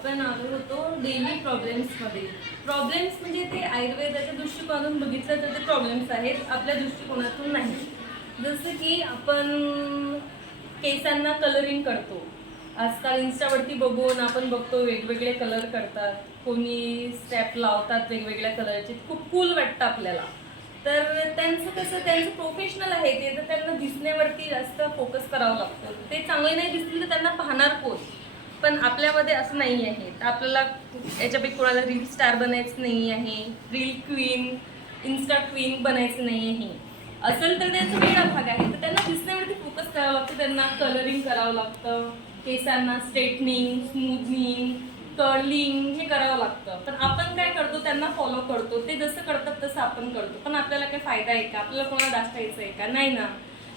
आपण आलो होतो डेली प्रॉब्लेम्समध्ये प्रॉब्लेम्स म्हणजे ते आयुर्वेदाच्या दृष्टिकोनातून बघितलं तर ते प्रॉब्लेम्स आहेत आपल्या दृष्टिकोनातून नाही. जसं की आपण केसांना कलरिंग करतो. आजकाल इन्स्टावरती बघून आपण बघतो वेगवेगळे कलर करतात. कोणी स्टॅप लावतात वेगवेगळ्या कलरचे खूप कूल वाटतं आपल्याला. तर त्यांचं कसं त्यांचं प्रोफेशनल आहे ते तर त्यांना दिसण्यावरती जास्त फोकस करावं लागतं. ते चांगले नाही दिसले तर त्यांना पाहणार कोण? पण आपल्यामध्ये असं नाही आहे. तर आपल्याला याच्यापैकी कोणाला रील स्टार बनायचं नाही आहे. रील क्वीन इन्स्टा क्वीन बनायचं नाही आहे. असेल तर त्यांचा वेगळा भाग आहे. तर त्यांना दिसण्यावरती फोकस करावं लागतं. त्यांना कलरिंग करावं लागतं. केसांना स्ट्रेटनिंग स्मूथनिंग कर्लिंग हे करावं लागतं. पण आपण काय करतो? त्यांना फॉलो करतो. ते जसं करतात तसं आपण करतो. पण आपल्याला काय फायदा आहे का? आपल्याला कोणाला दाखवायचं आहे का? नाही ना.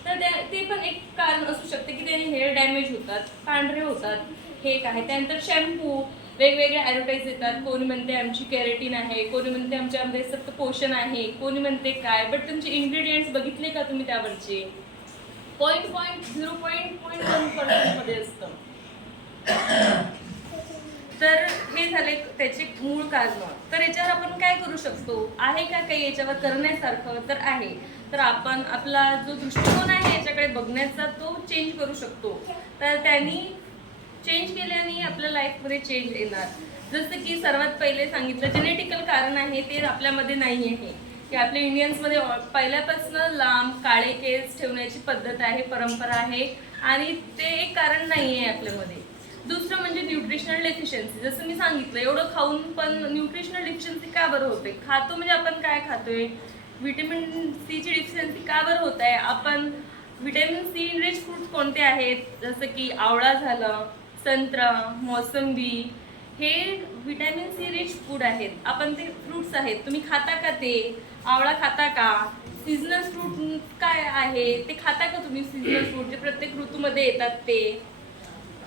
तर ते पण एक कारण असू शकते की त्याने हेअर डॅमेज होतात पांढरे होतात. हे एक आहे. त्यानंतर शॅम्पू वेगवेगळे ॲडव्हर्टाईज येतात कोणी म्हणते आमची कॅरेटीन आहे कोणी म्हणते आमच्यामध्ये सप्त पोषण आहे कोणी म्हणते काय? बट तुमचे इन्ग्रेडियंट्स बघितले का तुम्ही त्यावरचे? Point point zero point point one पर्सेंटमध्ये असतं. तर हे झाले त्याचे मूळ कारण. तर याच्यावर आपण काय करू शकतो? आहे का काही याच्यावर करण्यासारखं? तर आहे. तर आपण आपला जो दृष्टिकोन आहे याच्याकडे बघण्याचा तो चेंज करू शकतो. तर त्यांनी चेंज केल्याने आपल्या लाईफमध्ये चेंज येणार. जसं की सर्वात पहिले सांगितलं जेनेटिकल कारण आहे ते आपल्यामध्ये नाही आहे. की आपल्या इंडियन्समध्ये पहिल्यापासून लांब काळे केस ठेवण्याची पद्धत आहे परंपरा आहे आणि ते एक कारण नाही आहे आपल्यामध्ये. दुसरं म्हणजे न्यूट्रिशनल डेफिशियन्सी जसं मी सांगितलं एवढं खाऊन पण न्यूट्रिशनल डेफिशियन्सी का बरं होते? खातो म्हणजे आपण काय खातोय? व्हिटॅमिन सीची डेफिशियन्सी का बरं होत आहे? आपण व्हिटॅमिन सी रिच फ्रूट्स कोणते आहेत? जसं की आवळा झालं संत्रा मोसंबी हे व्हिटॅमिन सी रिच फूड आहेत. आपण ते फ्रूट्स आहेत. तुम्ही खाता का ते? आवळा खाता का? सीझनल फ्रूट काय आहे? ते खाता का तुम्ही सीझनल फ्रूट जे प्रत्येक ऋतूमध्ये येतात ते.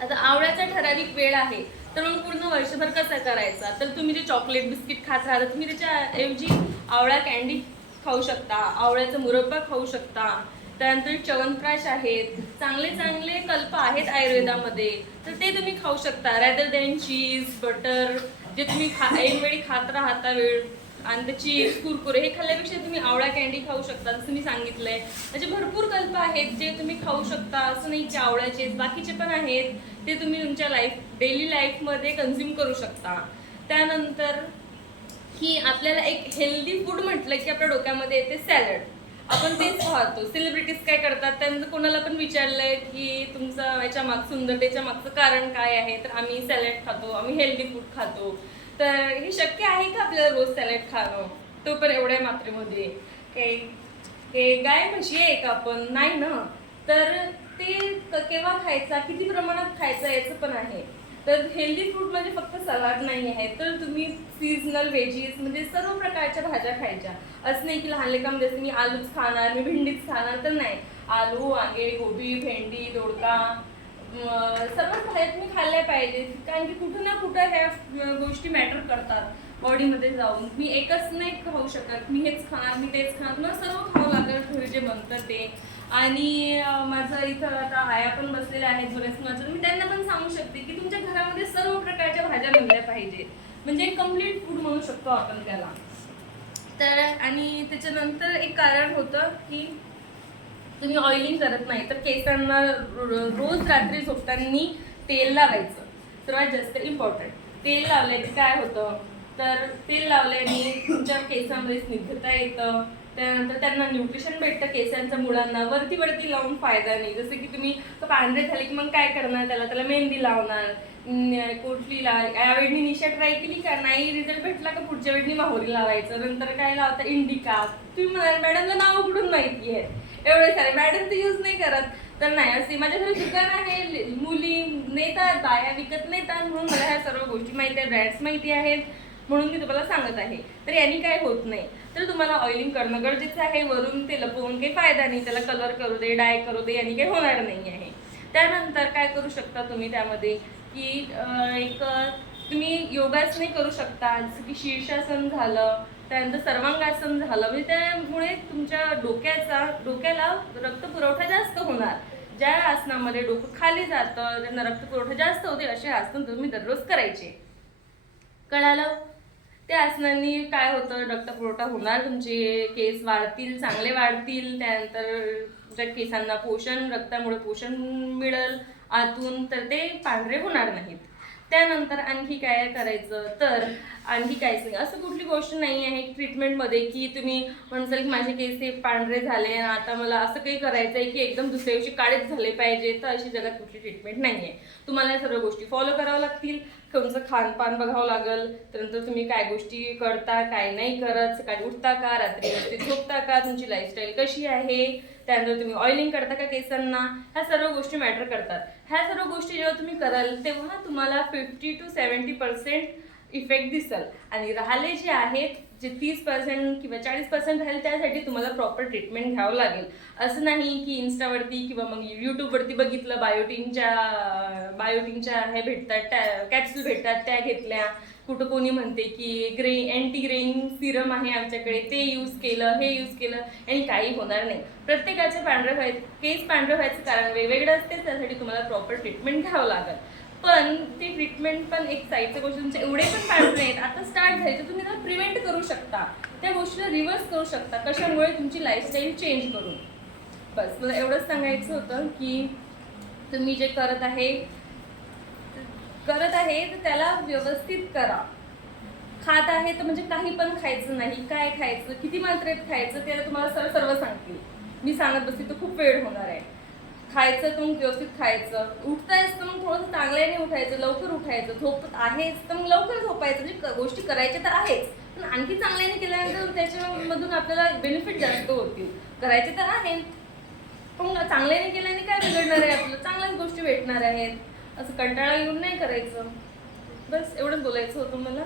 आता आवळ्याचा ठराविक वेळ आहे. तर मग पूर्ण वर्षभर कसा करायचा? तर तुम्ही जे चॉकलेट बिस्किट खात राहता तुम्ही त्याच्याऐवजी आवळा कँडी खाऊ शकता. आवळ्याचा मुरब्बा खाऊ शकता. त्यानंतर च्यवनप्राश आहेत. चांगले चांगले कल्प आहेत आयुर्वेदामध्ये. तर ते तुम्ही खाऊ शकता. रॅदर दॅन चीज बटर जे तुम्ही खा ऐनवेळी खात राहता वेळ. आणि त्याची कुरकुरे हे खाल्ल्यापेक्षा तुम्ही आवळा कॅन्डी खाऊ शकता जसं मी सांगितलंय. त्याचे भरपूर कल्प आहेत जे तुम्ही खाऊ शकता. असं नाही की आवळ्याचे बाकीचे पण आहेत. ते तुम्ही तुमच्या लाईफ डेली लाईफमध्ये कन्झ्युम करू शकता. त्यानंतर ही आपल्याला एक हेल्दी फूड म्हटलं की आपल्या डोक्यामध्ये येते सॅलड आपण तेच पाहतो. सेलिब्रिटीज काय करतात? त्यांचं कोणाला पण विचारलंय की तुमचं याच्या माग सुंदरतेच्या मागचं कारण काय आहे? तर आम्ही सॅलड खातो आम्ही हेल्दी फूड खातो. तर हे शक्य आहे का आपल्याला रोज सॅलड खाणं? तो पण एवढ्या मात्रेमध्ये. काही हे गाय म्हशी आहे का आपण? नाही ना? तर ते केव्हा खायचा? किती प्रमाणात खायचा याचं पण आहे. तर हेल्दी फूड म्हणजे फक्त सलाड नाही आहे तर तुम्ही सीझनल व्हेजीज म्हणजे सर्व प्रकारच्या भाज्या खायच्या. असं नाही की लहान लेखामध्ये मी आलूच खाणार मी भेंडीच खाणार. तर नाही. आलू वांगे गोबी भेंडी दोडका सर्वच भाज्या तुम्ही खाल्ल्या पाहिजे. कारण की कुठं ना कुठं ह्या गोष्टी मॅटर करतात. बॉडीमध्ये जाऊन. मी एकच नाही खाऊ शकत. मी हेच खाणार मी तेच खाणार. मला सर्व खावं लागेल. घरी जे म्हणतं ते. आणि माझं इथं आता आया पण बसलेल्या आहेत बरेच माझं मी त्यांना पण सांगू शकते की तुमच्या घरामध्ये सर्व प्रकारच्या भाज्या बनल्या पाहिजे. म्हणजे कंप्लीट फूड म्हणू शकतो आपण त्याला. तर आणि त्याच्यानंतर एक कारण होतं की तुम्ही ऑइलिंग करत नाही तर केसांना रोज रात्री झोपताना तेल लावायचं. सर्वात जास्त इम्पॉर्टंट तेल लावल्याने काय होतं? तर तेल लावल्याने तुमच्या केसांमध्ये स्निग्धता येतं. त्यानंतर त्यांना न्यूट्रिशन भेटतं केसांच्या मुळांना. वरती वरती लावून फायदा नाही. जसं की तुम्ही पांढरे झाले की मग काय करणार? त्याला त्याला मेहंदी लावणार कुठली लाव यावेळी निशा ट्राय केली का? नाही रिझल्ट भेटला का पुढच्या वेळी माहुरी लावायचं? नंतर काय लावता? इंडिका तुम्ही म्हणाल मॅडमला नाव कुठून माहिती आहे एवढे सारे. मॅडम ते यूज नाही करत. तर नाही असे माझ्या घरी दुकान आहे. मुली नेतात बाया विकत नेतात. म्हणून मला ह्या सर्व गोष्टी माहिती आहेत ब्रँड्स माहिती आहेत. म्हणून मी तुम्हाला सांगत आहे. तर यांनी काय होत नाही. तर तुम्हाला ऑइलिंग करणं गरजेचं आहे. वरून ते लपवून काही फायदा नाही. त्याला कलर करू दे डाय करू दे यांनी काही होणार नाही आहे. त्यानंतर काय करू शकता तुम्ही त्यामध्ये? की एक तुम्ही योगासने करू शकता. जसं की शीर्षासन झालं त्यानंतर सर्वांगासन झालं. म्हणजे त्यामुळे तुमच्या डोक्याचा डोक्याला रक्तपुरवठा जास्त होणार. ज्या आसनामध्ये डोकं खाली जातं त्यांना रक्तपुरवठा जास्त होते असे आसन तुम्ही दररोज करायचे. कळालं? त्या आसनांनी काय होतं? रक्तपुरवठा होणार तुमचे? केस वाढतील चांगले वाढतील? त्यानंतर ज्या केसांना पोषण रक्तामुळे पोषण मिळेल आतून तर ते पांढरे होणार नाहीत. त्यानंतर आणखी काय करायचं? तर आणखी काहीच नाही असं कुठली गोष्ट नाही आहे ट्रीटमेंटमध्ये की तुम्ही म्हणसाल की माझे केस हे पांढरे झाले आता मला असं काही करायचं आहे की एकदम दुसऱ्या दिवशी काळेच झाले पाहिजे तर अशी जगात कुठली ट्रीटमेंट नाही आहे तुम्हाला या सर्व गोष्टी फॉलो कराव्या लागतील. तुमचं खानपान बघावं लागेल त्यानंतर तुम्ही काय गोष्टी करता काय नाही करत सकाळी उठता का रात्री रात्री झोपता का तुमची लाईफस्टाईल कशी आहे त्यानंतर तुम्ही ऑइलिंग करता का केसांना ह्या सर्व गोष्टी मॅटर करतात. ह्या सर्व गोष्टी जेव्हा तुम्ही कराल तेव्हा तुम्हाला fifty to seventy percent effect दिसल. आणि राहिले जे आहेत जे तीस पर्सेंट किंवा चाळीस पर्सेंट राहील त्यासाठी तुम्हाला प्रॉपर ट्रीटमेंट घ्यावं लागेल. असं नाही की इन्स्टावरती किंवा मग यूट्यूबवरती बघितलं बायोटिनच्या बायोटिनच्या हे भेटतात टॅ कॅप्सूल भेटतात त्या घेतल्या. कुठं कोणी म्हणते की ग्रे अँटी ग्रेइंग सिरम आहे आमच्याकडे ते यूज केलं हे यूज केलं आणि काही होणार नाही. प्रत्येकाचे पांढरं व्हायचं केस पांढरं व्हायचं कारण वेगवेगळं असते त्यासाठी तुम्हाला प्रॉपर ट्रीटमेंट घ्यावं लागेल. पण ती ट्रीटमेंट पण एक साईडच्या गोष्टी तुमचे एवढे पण पांढरे आहेत. आता स्टार्ट झाले तर तुम्ही त्याला प्रिव्हेंट करू शकता. त्या गोष्टीला रिव्हर्स करू शकता. कशामुळे तुमची लाईफस्टाईल चेंज करून बस मला एवढंच सांगायचं होतं की तुम्ही जे करत आहे करत आहे तर त्याला व्यवस्थित करा. खात आहे तर म्हणजे काही पण खायचं नाही. काय खायचं किती मात्रेत खायचं ते तुम्हाला सर सर्व सांगतील. मी सांगत बसते तर खूप वेळ होणार आहे. खायचं तर मग व्यवस्थित खायचं. उठतायच तर मग थोडंसं चांगल्याने उठायचं लवकर उठायचं. झोपत आहेच तर मग लवकर झोपायचं. म्हणजे गोष्टी करायच्या तर आहेच. पण आणखी चांगल्याने केल्यानंतर त्याच्यामधून आपल्याला बेनिफिट जास्त होतील. करायचे तर आहे पण चांगल्याने केल्याने काय बिघडणार आहे आपलं? चांगल्याच गोष्टी भेटणार आहेत. असं कंटाळा येऊन नाही करायचं. बस एवढंच बोलायचं होतं मला.